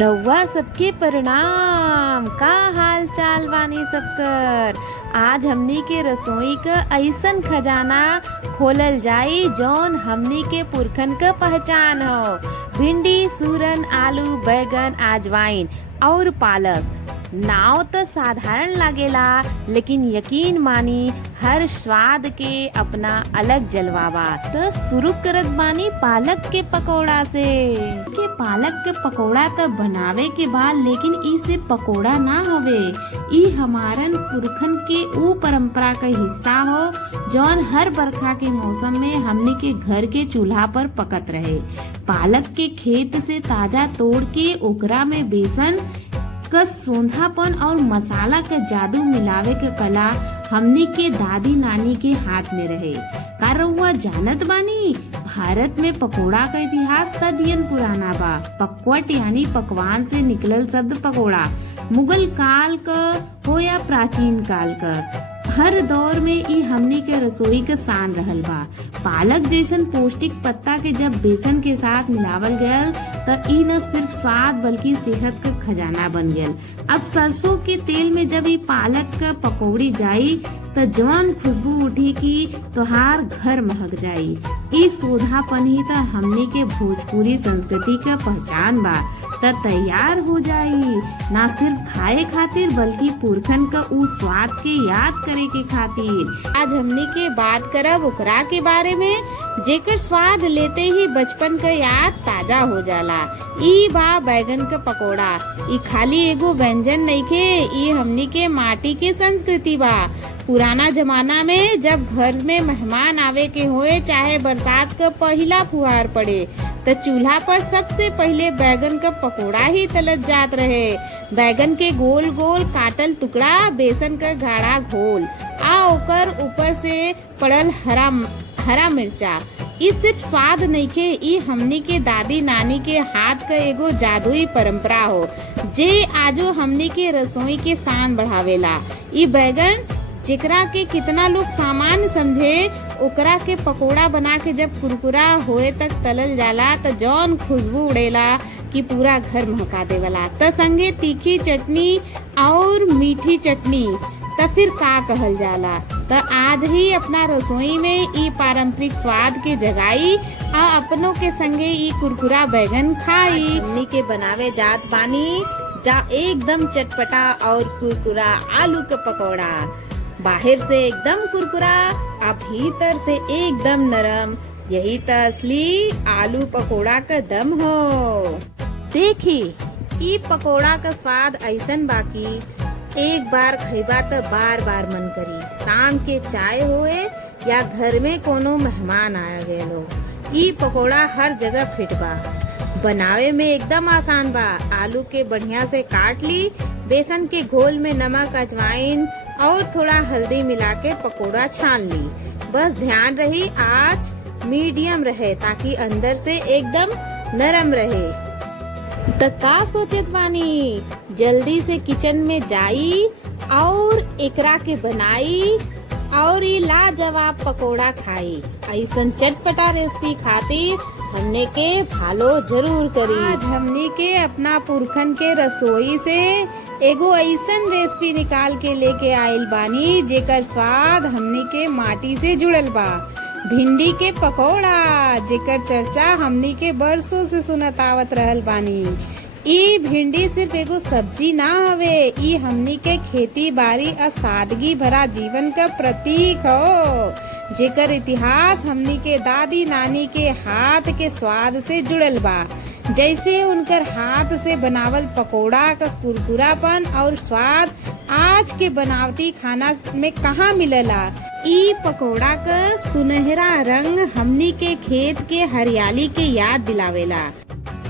रउआ सबके प्रणाम। का हाल चाल बानी सबकर। आज हमनी के रसोई क ऐसन खजाना खोलल जाई जौन हमनी के पुरखन क पहचान हो। भिंडी, सूरन, आलू, बैगन, अजवाइन और पालक। नाव तो साधारण लागेला, लेकिन यकीन मानी हर स्वाद के अपना अलग जलवा बा। तो शुरू करत बानी पालक के पकौड़ा से। के पालक के पकौड़ा तो बनावे के बाद, लेकिन ई सिर्फ पकौड़ा ना हवे, ई हमारन पुरखन के ऊ परंपरा का हिस्सा हो जौन हर बरखा के मौसम में हमनी के घर के चूल्हा पर पकत रहे। पालक के खेत से ताजा तोड़ के ओकरा में बेसन का सोंधापन और मसाला का जादू मिलावे के कला हमनी के दादी नानी के हाथ में रहे। का रउआ जानत बानी, भारत में पकोड़ा का इतिहास सदियन पुराना बा। पकवट यानी पकवान से निकलल शब्द पकोड़ा मुगल काल का हो या प्राचीन काल का, हर दौर में ई हमनी के रसोई के शान रहल बा। पालक जैसन पौष्टिक पत्ता के जब बेसन के साथ मिलावल गयल त ई न सिर्फ स्वाद बल्कि सेहत का खजाना बन गयल। अब सरसों के तेल में जब ई पालक का पकौड़ी जाई त जौन खुशबू उठी कि तोहार घर महक जाई। ई सोधापन ही त हमनी के भोजपुरी संस्कृति का पहचान बा। त तैयार हो जाई ना सिर्फ खाए खातिर बल्कि पुरखन का ऊ स्वाद के याद करे के खातिर। आज हमनी के बात करब ओकरा के बारे में जेकर स्वाद लेते ही बचपन का याद ताजा हो जाला। ई बा बैगन का पकोड़ा। ई खाली एगो व्यंजन नइखे, ई हमनी के माटी के संस्कृति बा। पुराना जमाना में जब घर में मेहमान आवे के होए, चाहे बरसात का पहला फुहार पड़े, तो चूल्हा पर सबसे पहले बैगन का पकोड़ा ही तलत जात रहे। बैगन के गोल गोल काटल टुकड़ा, बेसन का गाढ़ा घोल आ ओकर ऊपर से पड़ल हरा मिर्चा। ई सिर्फ स्वाद नइखे, ई हमनी के दादी नानी के हाथ का एगो जादुई परंपरा हो जे आजो हमनी के रसोई के शान बढ़ावेला। ई बैगन जेकरा के कितना लोग सामान्य समझे, ओकरा के पकोड़ा बना के जब कुरकुरा होए तक तलल जाला त जौन खुशबू उड़ेला कि पूरा घर महका देवला। त संगे तीखी चटनी और मीठी चटनी त फिर का कहल जाला। त आज ही अपना रसोई में ई पारंपरिक स्वाद के जगाई आ अपनों के संगे ई कुरकुरा बैगन खाई। हमनी के बनावे जात बानी जा एकदम चटपटा और कुरकुरा आलू का पकौड़ा। बाहर से एकदम कुरकुरा आ भीतर से एकदम नरम, यही तो असली आलू पकोड़ा का दम हो। देखी ई पकोड़ा का स्वाद ऐसन बाकी एक बार खइबा तो बार बार मन करी। शाम के चाय होए या घर में कोनो मेहमान आया गए लो, ई पकोड़ा हर जगह फिट बा। बनावे में एकदम आसान बा। आलू के बढ़िया से काट ली, बेसन के घोल में नमक, अजवाइन और थोड़ा हल्दी मिला के पकोड़ा छान ली। बस ध्यान रही आँच मीडियम रहे ताकि अंदर से एकदम नरम रहे। त का सोचत बानी, जल्दी से किचन में जाई और एकरा के बनाई और ये लाजवाब पकोड़ा खाई। ऐसन चटपटा रेसिपी खातिर हमने के फॉलो जरूर करी। आज हमने के अपना पुरखन के रसोई से एगो ऐसन रेसिपी निकाल के लेके आइल बानी जेकर स्वाद हमनी के माटी से जुड़ल बा। भिंडी के पकौड़ा जेकर चर्चा हमनी के बरसों से सुनत आवत रहल बानी। ई भिंडी सिर्फ एगो सब्जी ना हवे, ई हमनी के खेती बाड़ी और सादगी भरा जीवन का प्रतीक हो जेकर इतिहास हमनी के दादी नानी के हाथ के स्वाद से जुड़ल बा। जैसे उनकर हाथ से बनावल पकोड़ा का कुरकुरापन और स्वाद आज के बनावटी खाना में कहाँ मिलला। ई पकोड़ा का सुनहरा रंग हमनी के खेत के हरियाली के याद दिलावेला।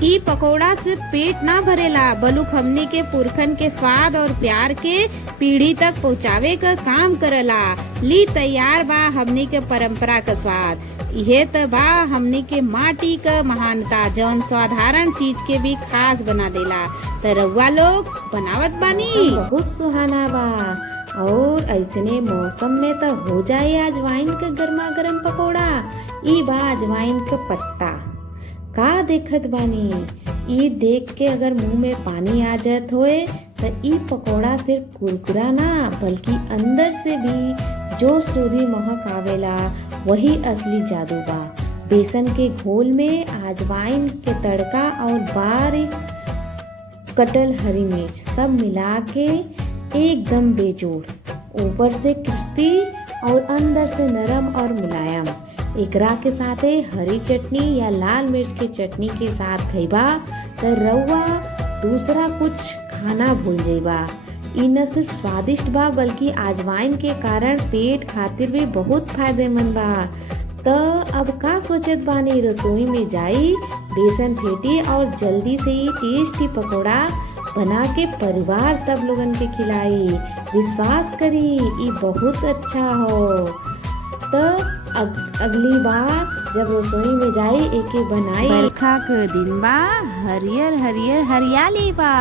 ई पकोड़ा सिर्फ पेट ना भरेला, बलुक हमनी के पुरखन के स्वाद और प्यार के पीढ़ी तक पहुँचावे का काम करला। ली तैयार बा हमनी के परंपरा का स्वाद। यह तो बा हमनी के माटी का महानता जौन साधारण चीज के भी खास बना देला। तो रउआ लोग बनावत बानी, बहुत सुहाना बा। और ऐसने मौसम में तो हो जाए अजवाइन का गर्मा गर्म पकोड़ा। ई बा अजवाइन का पत्ता। का देखत बानी, ई देख के अगर मुंह में पानी आ जात होए तो ई पकोड़ा सिर्फ कुरकुरा ना बल्कि अंदर से भी जो सूदी महक आवेला वही असली जादू बा। बेसन के घोल में अजवाइन के तड़का और बारीक कटल हरी मिर्च सब मिला के एकदम बेजोड़, ऊपर से क्रिस्पी और अंदर से नरम और मुलायम। एकरा के साथे हरी चटनी या लाल मिर्च के चटनी के साथ खइबा तो रउआ दूसरा कुछ खाना भूल जाइबा। ई न सिर्फ स्वादिष्ट बा बल्कि अजवाइन के कारण पेट खातिर भी बहुत फायदेमंद बा। तो अब का सोचत बानी, रसोई में जाई, बेसन फेटी और जल्दी से ही टेस्टी पकोड़ा बना के परिवार सब लोगन के खिलाई। विश्वास करी ई बहुत अच्छा हो। तो अगली बार जब रसोई में जाई एके बनाई। बरखा के दिन बा, हरियर हरियर हरियाली बा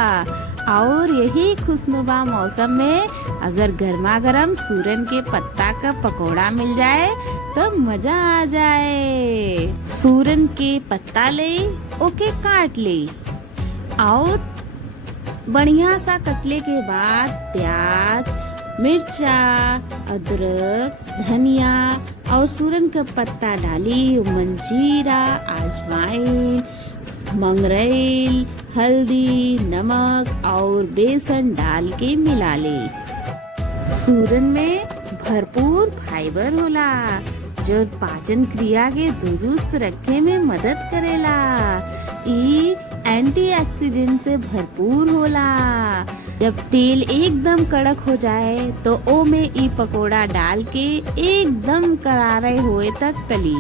और यही खुशनुमा मौसम में अगर गर्मा गर्म सूरन के पत्ता का पकोड़ा मिल जाए तो मजा आ जाए। सूरन के पत्ता ले ओके काट ले और बढ़िया सा कटले के बाद प्याज, मिर्चा, अदरक, धनिया और सूरन का पत्ता डाली, मंजीरा, अजवाइन, मंगरेल, हल्दी, नमक और बेसन डाल के मिला ले। सूरन में भरपूर फाइबर होला जो पाचन क्रिया के दुरुस्त रखे में मदद करेला। ई एंटीऑक्सीडेंट से भरपूर होला। जब तेल एकदम कड़क हो जाए तो ओ में ई पकोड़ा डाल के एकदम करारे होए तक तली।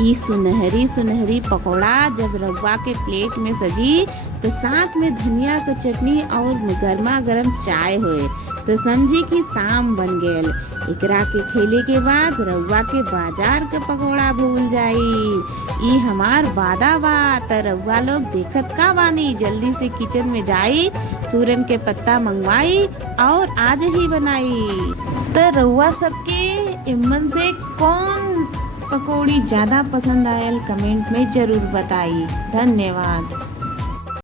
ई सुनहरी सुनहरी पकोड़ा जब रवा के प्लेट में सजी तो साथ में धनिया का चटनी और गर्मा गर्म चाय होए तो समझी कि शाम बन गेल। एकरा के खेले के बाद रउआ के बाजार के पकोड़ा भूल जाई। ई हमार वादा बा। त रउआ लोग देखत का बानी, जल्दी से किचन में जाई, सूरन के पत्ता मंगवाई और आज ही बनाई। तो रउआ सबके इमन से कौन पकौड़ी ज्यादा पसंद आयल कमेंट में जरूर बताई। धन्यवाद।